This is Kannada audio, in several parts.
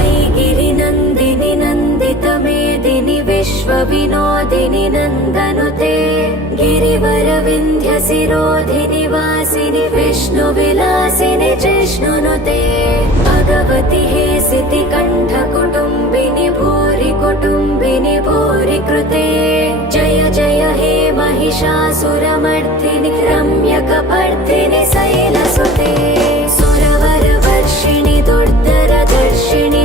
ऐगिरिनन्दिनि नन्दितमेदिनि विश्वविनोदिनि नन्दनुते गिरिवरविन्ध्यशिरोधिनि वासिनि विष्णुविलासिनि जिष्णुनुते भगवति हे सितिकण्ठकुटुम्बिनि भूरि कुटुम्बिनि भूरि कृते जय जय हे महिषासुरमर्दिनि रम्यकपर्दिनि शैलसुते ದುಡ್ದರ ದರ್ಶಿಣಿ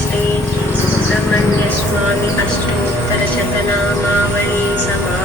श्री सुब्रह्मण्यस्वामि अष्टोत्तरशतनामावली समाप्तम्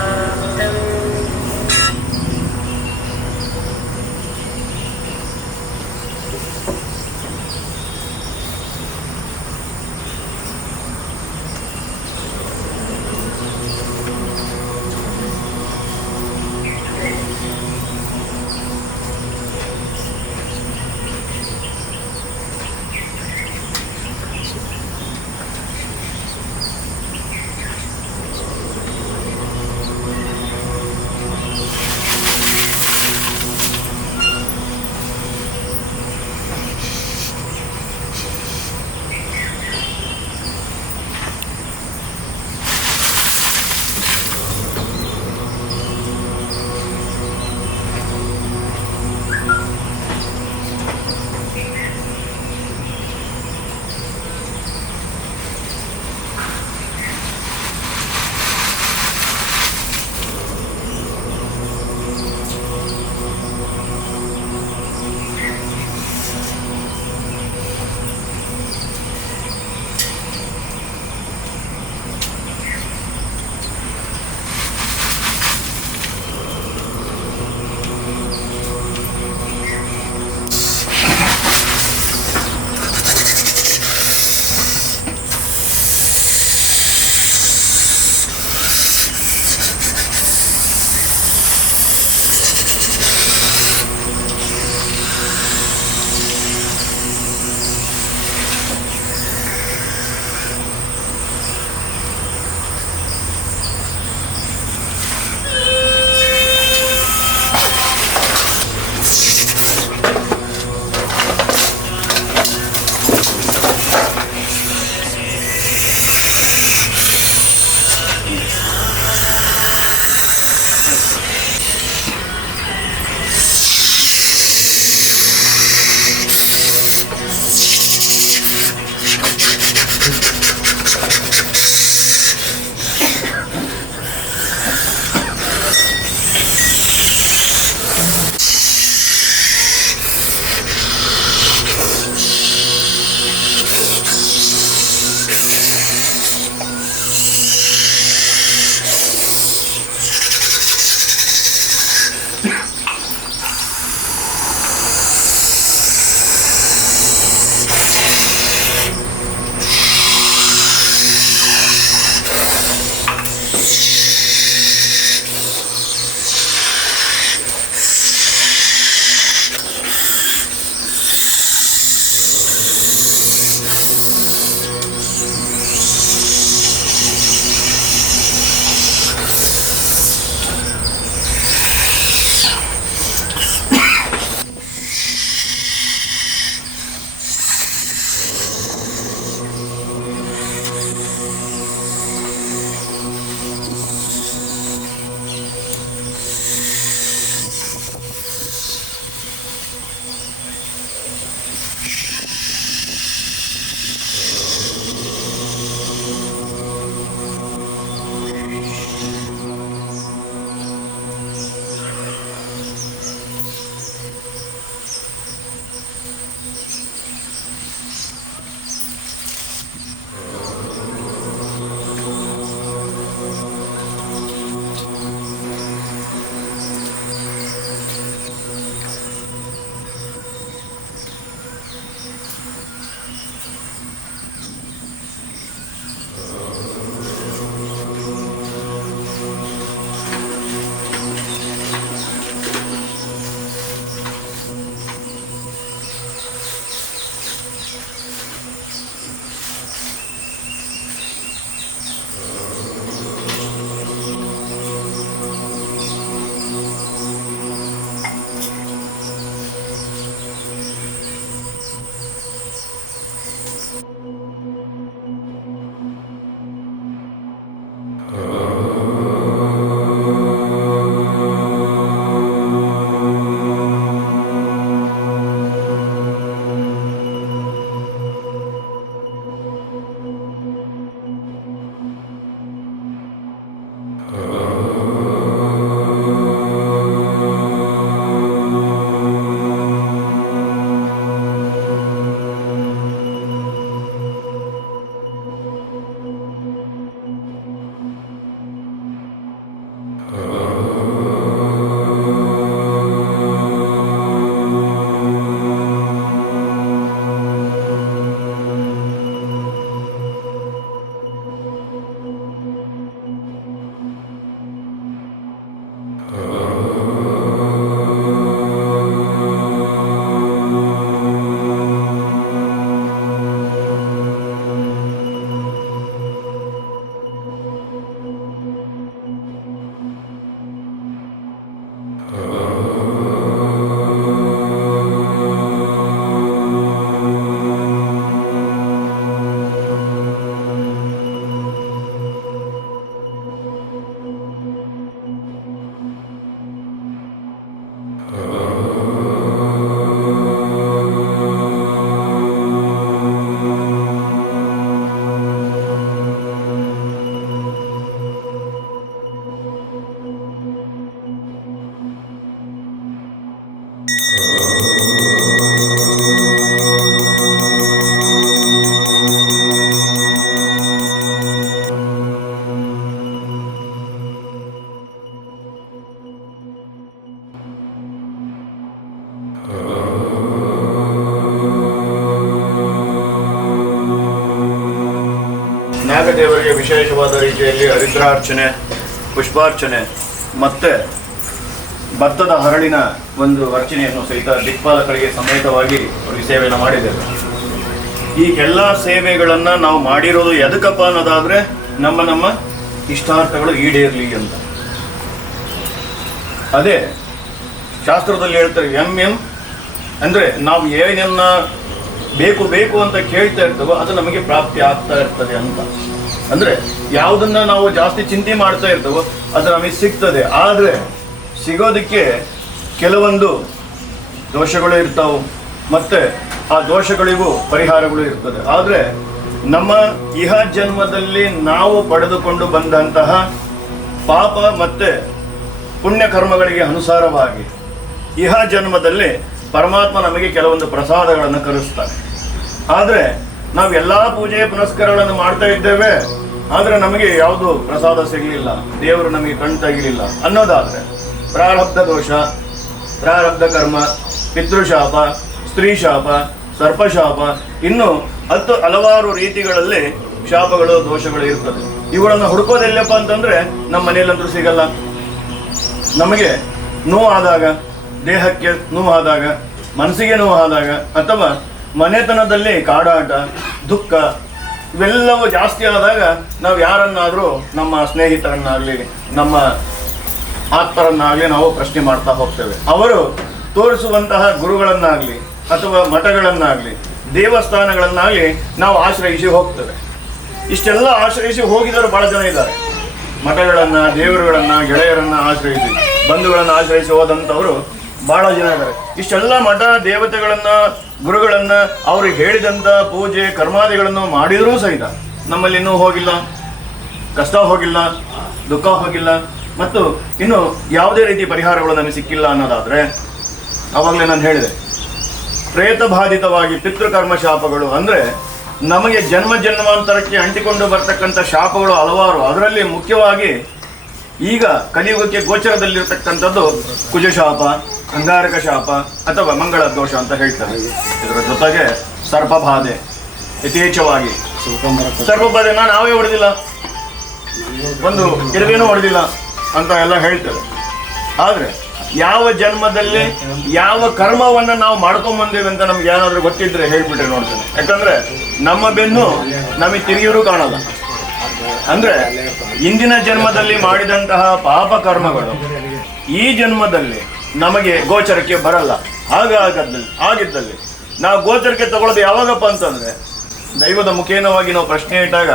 ರೀತಿಯಲ್ಲಿ ಹರಿದ್ರಾರ್ಚನೆ, ಪುಷ್ಪಾರ್ಚನೆ, ಮತ್ತೆ ಭತ್ತದ ಹರಳಿನ ಒಂದು ಅರ್ಚನೆಯನ್ನು ಸಹಿತ ದಿಕ್ಪಾಲಕರಿಗೆ ಸಮೇತವಾಗಿ ಅವರಿಗೆ ಸೇವೆಯನ್ನು ಮಾಡಿದ್ದೇವೆ. ಈ ಎಲ್ಲ ಸೇವೆಗಳನ್ನು ನಾವು ಮಾಡಿರೋದು ಎದಕ್ಕಪ್ಪ ಅನ್ನೋದಾದ್ರೆ ನಮ್ಮ ನಮ್ಮ ಇಷ್ಟಾರ್ಥಗಳು ಈಡೇರಲಿ ಅಂತ. ಅದೇ ಶಾಸ್ತ್ರದಲ್ಲಿ ಹೇಳ್ತಾರೆ, ಎಂ ಎಂ ಅಂದ್ರೆ ನಾವು ಏನನ್ನ ಬೇಕು ಬೇಕು ಅಂತ ಕೇಳ್ತಾ ಇರ್ತೇವೋ ಅದು ನಮಗೆ ಪ್ರಾಪ್ತಿ ಆಗ್ತಾ ಇರ್ತದೆ ಅಂತ. ಅಂದ್ರೆ ಯಾವುದನ್ನ ನಾವು ಜಾಸ್ತಿ ಚಿಂತೆ ಮಾಡ್ತಾ ಇರ್ತವೋ ಅದು ನಮಗೆ ಸಿಗ್ತದೆ. ಆದ್ರೆ ಸಿಗೋದಕ್ಕೆ ಕೆಲವೊಂದು ದೋಷಗಳು ಇರ್ತಾವು. ಮತ್ತೆ ಆ ದೋಷಗಳಿಗೂ ಪರಿಹಾರಗಳು ಇರ್ತದೆ. ಆದ್ರೆ ನಮ್ಮ ಇಹ ಜನ್ಮದಲ್ಲಿ ನಾವು ಪಡೆದುಕೊಂಡು ಬಂದಂತಹ ಪಾಪ ಮತ್ತೆ ಪುಣ್ಯ ಕರ್ಮಗಳಿಗೆ ಅನುಸಾರವಾಗಿ ಇಹ ಜನ್ಮದಲ್ಲಿ ಪರಮಾತ್ಮ ನಮಗೆ ಕೆಲವೊಂದು ಪ್ರಸಾದಗಳನ್ನು ಕಲಿಸ್ತಾನೆ ಆದರೆ ನಾವು ಎಲ್ಲಾ ಪೂಜೆ ಪುನಸ್ಕಾರಗಳನ್ನು ಮಾಡ್ತಾ ಇದ್ದೇವೆ. ಆದ್ರೆ ನಮಗೆ ಯಾವುದು ಪ್ರಸಾದ ಸಿಗಲಿಲ್ಲ. ದೇವರು ನಮಗೆ ಕಣ್ ತೆಗಿಲಿಲ್ಲ. ಅನ್ನೋದಾದ್ರೆ, ಪ್ರಾರಬ್ಧ ದೋಷ, ಪ್ರಾರಬ್ಧ ಕರ್ಮ, ಪಿತೃಶಾಪ ಸ್ತ್ರೀ ಶಾಪ ಸರ್ಪಶಾಪ, ಇನ್ನು ಹತ್ತು ಹಲವಾರು ರೀತಿಗಳಲ್ಲಿ ಶಾಪಗಳು, ದೋಷಗಳು ಇರ್ತದೆ. ಇವುಗಳನ್ನು ಹುಡುಕೋದೆಲ್ಲಪ್ಪ ಅಂತಂದ್ರೆ ನಮ್ಮ ಮನೆಯಲ್ಲಂತೂ ಸಿಗಲ್ಲ. ನಮಗೆ ನೋವಾದಾಗ, ದೇಹಕ್ಕೆ ನೋವಾದಾಗ, ಮನಸ್ಸಿಗೆ ನೋವಾದಾಗ ಅಥವಾ ಮನೆತನದಲ್ಲಿ ಕಾಡಾಟ, ದುಃಖ, ಇವೆಲ್ಲವೂ ಜಾಸ್ತಿ ಆದಾಗ ನಾವು ಯಾರನ್ನಾದರೂ ನಮ್ಮ ಸ್ನೇಹಿತರನ್ನಾಗಲಿ, ನಮ್ಮ ಆತ್ಮರನ್ನಾಗಲಿ ನಾವು ಪ್ರಶ್ನೆ ಮಾಡ್ತಾ ಹೋಗ್ತೇವೆ. ಅವರು ತೋರಿಸುವಂತಹ ಗುರುಗಳನ್ನಾಗಲಿ ಅಥವಾ ಮಠಗಳನ್ನಾಗಲಿ, ದೇವಸ್ಥಾನಗಳನ್ನಾಗಲಿ ನಾವು ಆಶ್ರಯಿಸಿ ಹೋಗ್ತೇವೆ. ಇಷ್ಟೆಲ್ಲ ಆಶ್ರಯಿಸಿ ಹೋಗಿದವರು ಬಹಳ ಜನ ಇದ್ದಾರೆ. ಮಠಗಳನ್ನು, ದೇವರುಗಳನ್ನು, ಗೆಳೆಯರನ್ನು ಆಶ್ರಯಿಸಿ, ಬಂಧುಗಳನ್ನು ಆಶ್ರಯಿಸಿ ಹೋದಂಥವರು ಭಾಳ ಜನ ಇದ್ದಾರೆ. ಇಷ್ಟೆಲ್ಲ ಮಠ ದೇವತೆಗಳನ್ನ ಗುರುಗಳನ್ನ ಅವರು ಹೇಳಿದಂಥ ಪೂಜೆ ಕರ್ಮಾದಿಗಳನ್ನು ಮಾಡಿದರೂ ಸಹಿತ ನಮ್ಮಲ್ಲಿ ಇನ್ನೂ ಹೋಗಿಲ್ಲ, ಕಷ್ಟ ಹೋಗಿಲ್ಲ, ದುಃಖ ಹೋಗಿಲ್ಲ, ಮತ್ತು ಇನ್ನು ಯಾವುದೇ ರೀತಿ ಪರಿಹಾರಗಳು ನಮಗೆ ಸಿಕ್ಕಿಲ್ಲ ಅನ್ನೋದಾದ್ರೆ ಅವಾಗಲೇ ನಾನು ಹೇಳಿದೆ. ಪ್ರೇತ ಬಾಧಿತವಾಗಿ ಪಿತೃಕರ್ಮ ಶಾಪಗಳು ಅಂದ್ರೆ ನಮಗೆ ಜನ್ಮ ಜನ್ಮಾಂತರಕ್ಕೆ ಅಂಟಿಕೊಂಡು ಬರ್ತಕ್ಕಂಥ ಶಾಪಗಳು ಹಲವಾರು. ಅದರಲ್ಲಿ ಮುಖ್ಯವಾಗಿ ಈಗ ಕಲಿಯುಗಕ್ಕೆ ಗೋಚರದಲ್ಲಿರತಕ್ಕಂಥದ್ದು ಕುಜಶಾಪ, ಅಂಗಾರಕ ಶಾಪ ಅಥವಾ ಮಂಗಳ ದೋಷ ಅಂತ ಹೇಳ್ತಾರೆ. ಇದರ ಜೊತೆಗೆ ಸರ್ಪಬಾಧೆ ಯಥೇಚ್ಛವಾಗಿ. ಸರ್ಪಬಾಧೆನ ನಾವೇ ಹೊಡೆದಿಲ್ಲ. ಒಂದು ಇರುವೇನೂ ಹೊಡೆದಿಲ್ಲ ಅಂತ ಎಲ್ಲ ಹೇಳ್ತಾರೆ. ಆದರೆ ಯಾವ ಜನ್ಮದಲ್ಲಿ ಯಾವ ಕರ್ಮವನ್ನು ನಾವು ಮಾಡ್ಕೊಂಬಂದೇವೆ ಅಂತ ನಮ್ಗೆ ಏನಾದರೂ ಗೊತ್ತಿದ್ರೆ ಹೇಳ್ಬಿಟ್ರೆ ನೋಡ್ತೇನೆ. ಯಾಕಂದ್ರೆ ನಮ್ಮ ಬೆನ್ನು ನಮಗೆ ತಿರುಗಿರೂ ಕಾಣಲ್ಲ. ಅಂದ್ರೆ ಇಂದಿನ ಜನ್ಮದಲ್ಲಿ ಮಾಡಿದಂತಹ ಪಾಪ ಕರ್ಮಗಳು ಈ ಜನ್ಮದಲ್ಲಿ ನಮಗೆ ಗೋಚರಕ್ಕೆ ಬರಲ್ಲ. ಹಾಗಾಗದಲ್ಲಿ ಆಗಿದ್ದಲ್ಲಿ. ನಾವು ಗೋಚರಕ್ಕೆ ತಗೊಳ್ಳೋದು ಯಾವಾಗಪ್ಪ ಅಂತಂದ್ರೆ, ದೈವದ ಮುಖೇನವಾಗಿ ನಾವು ಪ್ರಶ್ನೆ ಇಟ್ಟಾಗ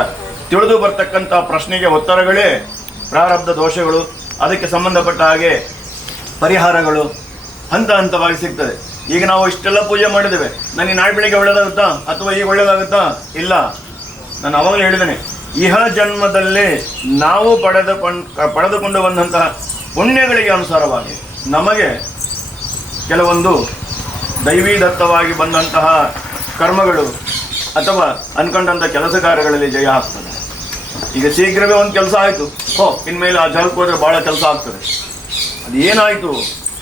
ತಿಳಿದು ಬರ್ತಕ್ಕಂಥ ಪ್ರಶ್ನೆಗೆ ಉತ್ತರಗಳೇ ಪ್ರಾರಬ್ಧ ದೋಷಗಳು, ಅದಕ್ಕೆ ಸಂಬಂಧಪಟ್ಟ ಹಾಗೆ ಪರಿಹಾರಗಳು ಹಂತ ಹಂತವಾಗಿ ಸಿಗ್ತದೆ. ಈಗ ನಾವು ಇಷ್ಟೆಲ್ಲ ಪೂಜೆ ಮಾಡಿದ್ದೇವೆ. ನನಗೆ ನಾಳೆ ಬೆಳಿಗ್ಗೆ ಒಳ್ಳೇದಾಗುತ್ತಾ? ಅಥವಾ ಈಗ ಒಳ್ಳೇದಾಗುತ್ತಾ? ಇಲ್ಲ. ನಾನು ಅವಾಗಲೇ ಹೇಳಿದ್ದೇನೆ. ಇಹ ಜನ್ಮದಲ್ಲಿ ನಾವು ಪಡೆದುಕೊಂಡು ಪಡೆದುಕೊಂಡು ಬಂದಂತಹ ಪುಣ್ಯಗಳಿಗೆ ಅನುಸಾರವಾಗಿ ನಮಗೆ ಕೆಲವೊಂದು ದೈವೀದತ್ತವಾಗಿ ಬಂದಂತಹ ಕರ್ಮಗಳು ಅಥವಾ ಅನ್ಕೊಂಡಂಥ ಕೆಲಸ ಕಾರ್ಯಗಳಲ್ಲಿ ಜಯ ಆಗ್ತದೆ. ಈಗ ಶೀಘ್ರವೇ ಒಂದು ಕೆಲಸ ಆಯಿತು. ಹೋ, ಇನ್ಮೇಲೆ ಆ ಜಾಗಕ್ಕೆ ಹೋದರೆ ಭಾಳ ಕೆಲಸ ಆಗ್ತದೆ. ಅದು ಏನಾಯಿತು?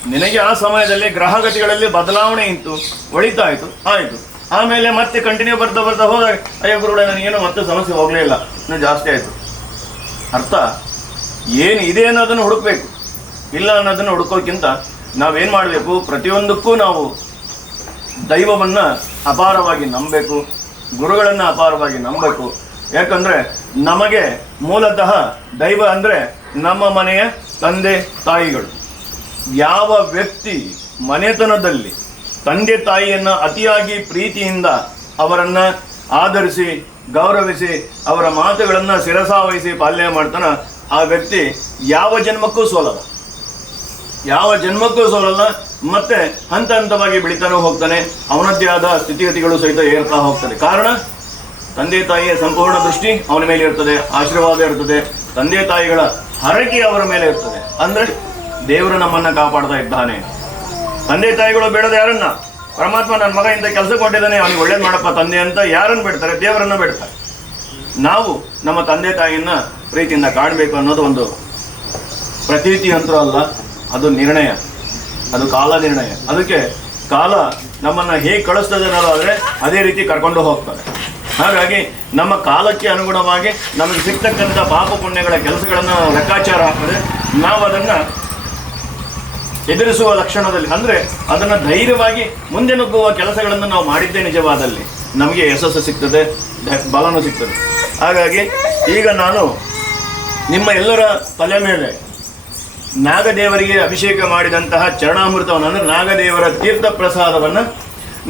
ನಿನಗೆ ಆ ಸಮಯದಲ್ಲಿ ಗ್ರಹಗತಿಗಳಲ್ಲಿ ಬದಲಾವಣೆ ಇತ್ತು, ಒಳಿತಾಯಿತು, ಆಯಿತು. ಆಮೇಲೆ ಮತ್ತೆ ಕಂಟಿನ್ಯೂ ಬರ್ತಾ ಬರ್ತಾ ಹೋದಾಗ, ಅಯ್ಯೋ ಗುರುಗಳೇ, ನನಗೇನು ಮತ್ತೆ ಸಮಸ್ಯೆ ಹೋಗಲೇ ಇಲ್ಲ. ಇನ್ನೂ ಜಾಸ್ತಿ ಆಯಿತು. ಅರ್ಥ? ಏನು ಇದೆ ಅನ್ನೋದನ್ನು ಹುಡುಕ್ಬೇಕು. ಇಲ್ಲ ಅನ್ನೋದನ್ನು ಹುಡುಕೋಕ್ಕಿಂತ ನಾವೇನು ಮಾಡಬೇಕು? ಪ್ರತಿಯೊಂದಕ್ಕೂ ನಾವು ದೈವವನ್ನು ಅಪಾರವಾಗಿ ನಂಬಬೇಕು, ಗುರುಗಳನ್ನು ಅಪಾರವಾಗಿ ನಂಬಬೇಕು. ಯಾಕಂದರೆ ನಮಗೆ ಮೂಲತಃ ದೈವ ಅಂದರೆ ನಮ್ಮ ಮನೆಯ ತಂದೆ ತಾಯಿಗಳು. ಯಾವ ವ್ಯಕ್ತಿ ಮನೆತನದಲ್ಲಿ ತಂದೆ ತಾಯಿಯನ್ನು ಅತಿಯಾಗಿ ಪ್ರೀತಿಯಿಂದ ಅವರನ್ನ ಆಧರಿಸಿ, ಗೌರವಿಸಿ, ಅವರ ಮಾತುಗಳನ್ನು ಶಿರಸಾವಹಿಸಿ ಪಾಲನೆ ಮಾಡ್ತಾನ ಆ ವ್ಯಕ್ತಿ ಯಾವ ಜನ್ಮಕ್ಕೂ ಸೋಲಲ್ಲ. ಯಾವ ಜನ್ಮಕ್ಕೂ ಸೋಲಲ್ಲ, ಮತ್ತೆ ಹಂತ ಹಂತವಾಗಿ ಬೆಳಿತಾನೂ ಹೋಗ್ತಾನೆ, ಅವನದ್ದೇ ಆದ ಸ್ಥಿತಿಗತಿಗಳು ಸಹಿತ ಏರ್ತಾ ಹೋಗ್ತಾನೆ ಕಾರಣ, ತಂದೆ ತಾಯಿಯ ಸಂಪೂರ್ಣ ದೃಷ್ಟಿ ಅವನ ಮೇಲೆ ಇರ್ತದೆ, ಆಶೀರ್ವಾದ ಇರ್ತದೆ, ತಂದೆ ತಾಯಿಗಳ ಹರಕೆ ಅವರ ಮೇಲೆ ಇರ್ತದೆ. ಅಂದ್ರೆ ದೇವರು ನಮ್ಮನ್ನ ಕಾಪಾಡ್ತಾ ಇದ್ದಾನೆ. ತಂದೆ ತಾಯಿಗಳು ಬೇಡದ ಯಾರನ್ನ? ಪರಮಾತ್ಮ ನನ್ನ ಮಗ ಇಂಥ ಕೆಲಸ ಕೊಟ್ಟಿದ್ದಾನೆ, ಅವನಿಗೆ ಒಳ್ಳೇದು ಮಾಡಪ್ಪ ತಂದೆ ಅಂತ ಯಾರನ್ನು ಬಿಡ್ತಾರೆ? ದೇವರನ್ನು ಬಿಡ್ತಾರೆ. ನಾವು ನಮ್ಮ ತಂದೆ ತಾಯಿಯನ್ನ ಪ್ರೀತಿಯಿಂದ ಕಾಣಬೇಕು ಅನ್ನೋದು ಒಂದು ಪ್ರತೀತಿ ಅಂತೂ ಅಲ್ಲ, ಅದು ನಿರ್ಣಯ. ಅದು ಕಾಲ ನಿರ್ಣಯ. ಅದಕ್ಕೆ ಕಾಲ ನಮ್ಮನ್ನು ಹೇಗೆ ಕಳಿಸ್ತದೆ ಅನ್ನೋದಾದರೆ ಅದೇ ರೀತಿ ಕರ್ಕೊಂಡು ಹೋಗ್ತಾರೆ ಹಾಗಾಗಿ ನಮ್ಮ ಕಾಲಕ್ಕೆ ಅನುಗುಣವಾಗಿ ನಮಗೆ ಸಿಗ್ತಕ್ಕಂಥ ಪಾಪ ಪುಣ್ಯಗಳ ಕೆಲಸಗಳನ್ನು ಲೆಕ್ಕಾಚಾರ ಹಾಕಿದ್ರೆ ನಾವು ಅದನ್ನು ಎದುರಿಸುವ ಲಕ್ಷಣದಲ್ಲಿ, ಅಂದರೆ ಅದನ್ನು ಧೈರ್ಯವಾಗಿ ಮುಂದೆ ನುಗ್ಗುವ ಕೆಲಸಗಳನ್ನು ನಾವು ಮಾಡಿದ್ದೇ ನಿಜವಾದಲ್ಲಿ. ನಮಗೆ ಯಶಸ್ಸು ಸಿಗ್ತದೆ ಬಲನೂ ಸಿಗ್ತದೆ. ಹಾಗಾಗಿ ಈಗ ನಾನು ನಿಮ್ಮ ಎಲ್ಲರ ತಲೆ ಮೇಲೆ ನಾಗದೇವರಿಗೆ ಅಭಿಷೇಕ ಮಾಡಿದಂತಹ ಚರಣಾಮೃತವನ್ನು, ಅಂದರೆ ನಾಗದೇವರ ತೀರ್ಥ ಪ್ರಸಾದವನ್ನು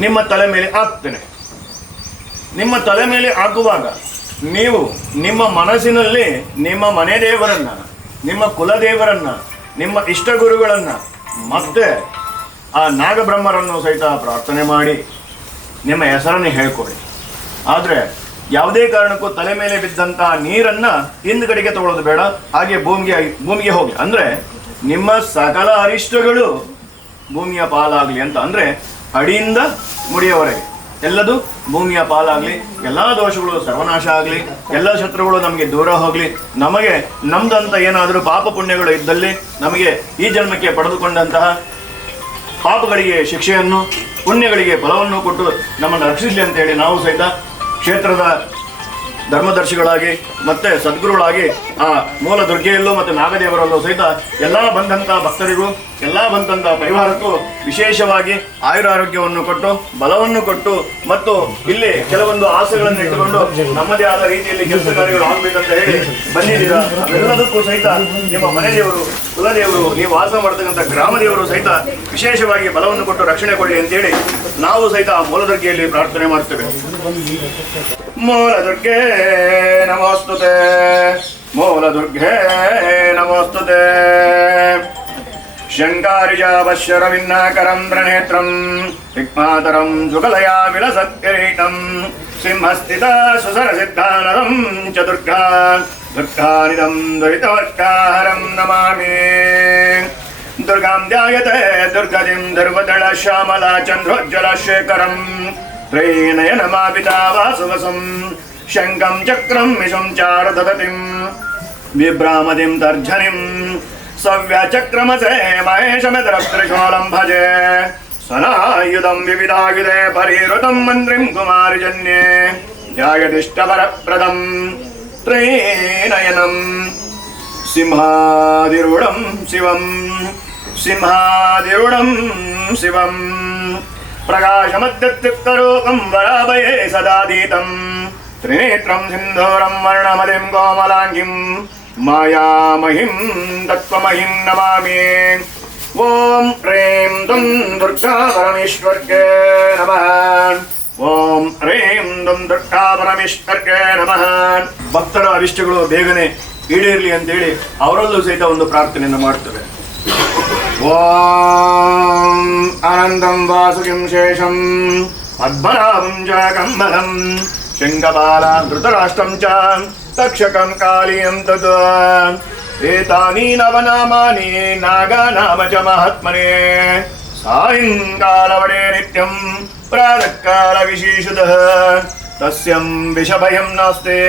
ನಿಮ್ಮ ತಲೆ ಮೇಲೆ ಹಾಕ್ತೇನೆ. ನಿಮ್ಮ ತಲೆ ಮೇಲೆ ಹಾಕುವಾಗ ನೀವು ನಿಮ್ಮ ಮನಸ್ಸಿನಲ್ಲಿ ನಿಮ್ಮ ಮನೆ ದೇವರನ್ನ, ನಿಮ್ಮ ಕುಲದೇವರನ್ನು, ನಿಮ್ಮ ಇಷ್ಟ ಗುರುಗಳನ್ನ ಮತ್ತೆ ಆ ನಾಗಬ್ರಹ್ಮರನ್ನು ಸಹಿತ ಪ್ರಾರ್ಥನೆ ಮಾಡಿ ನಿಮ್ಮ ಹೆಸರನ್ನು ಹೇಳ್ಕೊಡಿ. ಆದರೆ ಯಾವುದೇ ಕಾರಣಕ್ಕೂ ತಲೆ ಮೇಲೆ ಬಿದ್ದಂತಹ ನೀರನ್ನ ಹಿಂದ್ಗಡೆಗೆ ತಗೊಳ್ಳೋದು ಬೇಡ, ಹಾಗೆ ಭೂಮಿಗೆ ಭೂಮಿಗೆ ಹೋಗಿ. ಅಂದ್ರೆ ನಿಮ್ಮ ಸಕಲ ಅರಿಷ್ಟಗಳು ಭೂಮಿಯ ಪಾಲಾಗಲಿ ಅಂತ. ಅಂದ್ರೆ ಅಡಿಯಿಂದ ಮುಡಿಯವರೆಗೆ. ಎಲ್ಲದು ಭೂಮಿಯ ಪಾಲಾಗಲಿ, ಎಲ್ಲ ದೋಷಗಳು ಸರ್ವನಾಶ ಆಗಲಿ, ಎಲ್ಲ ಶತ್ರುಗಳು ನಮಗೆ ದೂರ ಹೋಗಲಿ, ನಮಗೆ ನಮ್ದಂತ ಏನಾದರೂ ಪಾಪ ಪುಣ್ಯಗಳು ಇದ್ದಲ್ಲಿ ನಮಗೆ ಈ ಜನ್ಮಕ್ಕೆ ಪಡೆದುಕೊಂಡಂತಹ ಪಾಪಗಳಿಗೆ ಶಿಕ್ಷೆಯನ್ನು, ಪುಣ್ಯಗಳಿಗೆ ಫಲವನ್ನು ಕೊಟ್ಟು ನಮ್ಮನ್ನು ರಕ್ಷಿಸಲಿ ಅಂತೇಳಿ ನಾವು ಸಹಿತ ಕ್ಷೇತ್ರದ ಧರ್ಮದರ್ಶಿಗಳಾಗಿ ಮತ್ತೆ ಸದ್ಗುರುಗಳಾಗಿ ಆ ಮೂಲ ದುರ್ಗೆಯಲ್ಲೂ ಮತ್ತು ನಾಗದೇವರಲ್ಲೂ ಸಹಿತ ಎಲ್ಲ ಬಂದಂಥ ಭಕ್ತರಿಗೂ, ಎಲ್ಲ ಬಂದಂಥ ಪರಿವಾರಕ್ಕೂ ವಿಶೇಷವಾಗಿ ಆಯುರಾರೋಗ್ಯವನ್ನು ಕೊಟ್ಟು, ಬಲವನ್ನು ಕೊಟ್ಟು ಮತ್ತು ಇಲ್ಲಿ ಕೆಲವೊಂದು ಆಸೆಗಳನ್ನು ಇಟ್ಟುಕೊಂಡು ನಮ್ಮದೇ ಆದ ರೀತಿಯಲ್ಲಿ ಕೆಲಸ ಕಾರ್ಯಗಳು ಆಗಬೇಕಂತ ಹೇಳಿ ಬಂದಿದ್ದೀರಾ. ಎಲ್ಲದಕ್ಕೂ ಸಹಿತ ನಿಮ್ಮ ಮನೆಯವರು ಕುಲದೇವರು, ನೀವು ವಾಸ ಮಾಡತಕ್ಕಂಥ ಗ್ರಾಮದೇವರು ಸಹಿತ ವಿಶೇಷವಾಗಿ ಬಲವನ್ನು ಕೊಟ್ಟು ರಕ್ಷಣೆ ಕೊಡಿ ಅಂತೇಳಿ ನಾವು ಸಹಿತ ಆ ಮೂಲದುರ್ಗೆಯಲ್ಲಿ ಪ್ರಾರ್ಥನೆ ಮಾಡ್ತೇವೆ. మూలదుర్గే నమోస్తు మూలదుర్గే నమోస్తు శంకారిజావశ్వరవిన్నాకరం ప్రణేత్రం విక్మాతరం జుగలయా విలసత్కిరీటం సింహస్థిత సుసర సుసరసిద్ధానదం చతుర్గా దుర్గానిదం దురితవర్గాహరం నమామి. దుర్గాం ధ్యాయతే దుర్గతిం దుర్వదళ శ్యామల చంద్రోజ్వల శేఖరం त्रयीणयनमापितावासुवसं शङ्खं चक्रं विषं चारदतिं विभ्रामतिं तर्जनीं सव्यचक्रमसे महेशमितरत्रिशूलं भजे सनायुधं विविधायुधे परिहृतं मन्त्रिं कुमारिजन्ये जायतिष्ठपरप्रदं त्रयीणयनं सिंहादिरुढं शिवं सिंहादिरुढं शिवम् ಸಿಂಹಾದಿರೂಢಂ ಶಿವಂ ಪ್ರಕಾಶಮದ್ಯುಕ್ತರೂಪಂ ವರಾಭಯೇ ಸದಾದೀತಂ ತ್ರಿನೇತ್ರಂ ಸಿಂಧೂರಂ ಮಾಯಾ ಮಹಿಂ ತತ್ವಮಹಿಂ ನಮಾಮಿ ಓಂ ಪ್ರೇಂ ದುಂ ದುರ್ಗಾ ಪರಮೇಶ್ವರ್ಗೆ ನಮಃ ಓಂ ಹ್ರೀಂ ದುಂ ದುರ್ಗಾ ಪರಮೇಶ್ವರ್ಗೆ ನಮಃ ಭಕ್ತರ ಅರಿಷ್ಟಗಳು ಬೇಗನೆ ಈಡೇರಲಿ ಅಂತೇಳಿ ಅವರಲ್ಲೂ ಸಹಿತ ಒಂದು ಪ್ರಾರ್ಥನೆಯನ್ನು ಮಾಡ್ತೇವೆ. ॐ अनन्दं वासुकिं शेषम् अद्भरां जगम्बलं शृङ्गपाला धृतराष्ट्रं च तक्षकं कालीयं तद् एतानि नवनामानि नागानाम च महात्मने। सायङ्कालवडे नित्यं प्रातःकालविशेषतः। तस्यं विषभयं नास्ति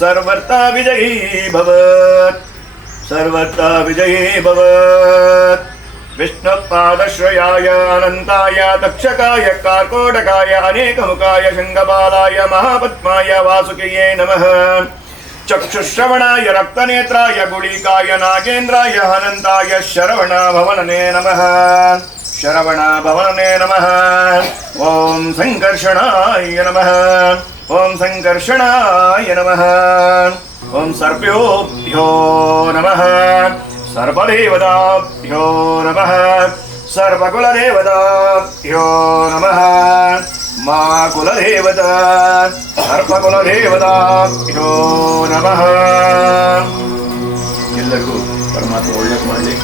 सर्वता विजयी भवत्। सर्वता विजयी भवत्। विष्णुपादश्रयाय अनंताय दक्षकाय, कार्कोटकाय अनेक मुखाय शंगबालाय महापद्माय, वासुकिये नमः। चक्षुश्रवणाय, रक्तनेत्राय गुलिकाय नागेन्द्राय हनन्ताय शरवणाभवनने नमः। शरवणाभवनने नमः। ॐ सङ्कर्षणाय नमः। ॐ सङ्कर्षणाय नमः। ಓಂ ಸರ್ಪ್ಯೋಭ್ಯೋ ನಮಃ ಸರ್ವದೇವತಾಭ್ಯೋ ನಮಃ ಸರ್ವಕುಲದೇವತಾಭ್ಯೋ ನಮಃ ಮಾ ಕುಲದೇವತಾ ಸರ್ವಕುಲದೇವತಾಭ್ಯೋ ನಮಃ ಎಲ್ಲರಿಗೂ ಪರಮಾತ್ಮ ಒಳ್ಳೆ ಮಾಡಲಿ